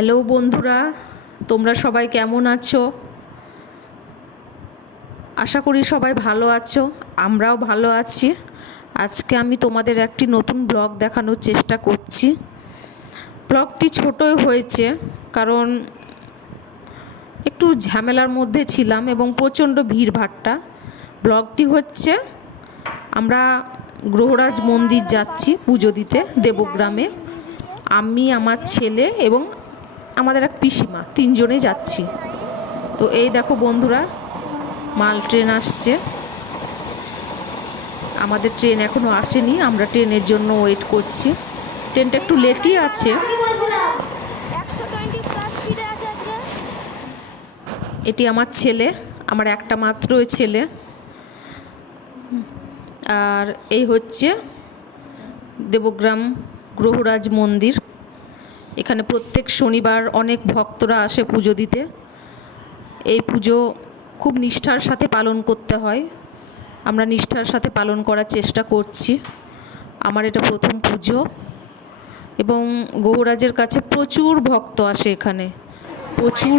Hello বন্ধুরা, তোমরা সবাই কেমন আছো? আশা করি সবাই ভালো আছো। আমরাও ভালো আছি। আজকে আমি তোমাদের একটি নতুন ব্লগ দেখানোর চেষ্টা করছি। ব্লগটি ছোটই হয়েছে কারণ একটু ঝামেলার মধ্যে ছিলাম এবং প্রচণ্ড ভিড়ভাট্টা। ব্লগটি হচ্ছে আমরা গ্রহরাজ মন্দির যাচ্ছি পুজো দিতে দেবগ্রামে। আমি, আমার ছেলে এবং আমাদের এক পিসিমা, তিনজনে যাচ্ছি। তো এই দেখো বন্ধুরা, মাল ট্রেন আসছে। আমাদের ট্রেন এখনও আসেনি, আমরা ট্রেনের জন্য ওয়েট করছি। ট্রেনটা একটু লেটই আছে। এটি আমার ছেলে, আমার একটা মাত্রই ছেলে। আর এই হচ্ছে দেবগ্রাম গ্রহরাজ মন্দির। এখানে প্রত্যেক শনিবার অনেক ভক্তরা আসে পুজো দিতে। এই পুজো খুব নিষ্ঠার সাথে পালন করতে হয়। আমরা নিষ্ঠার সাথে পালন করার চেষ্টা করছি। আমার এটা প্রথম পুজো এবং গৌরাজের কাছে প্রচুর ভক্ত আসে, এখানে প্রচুর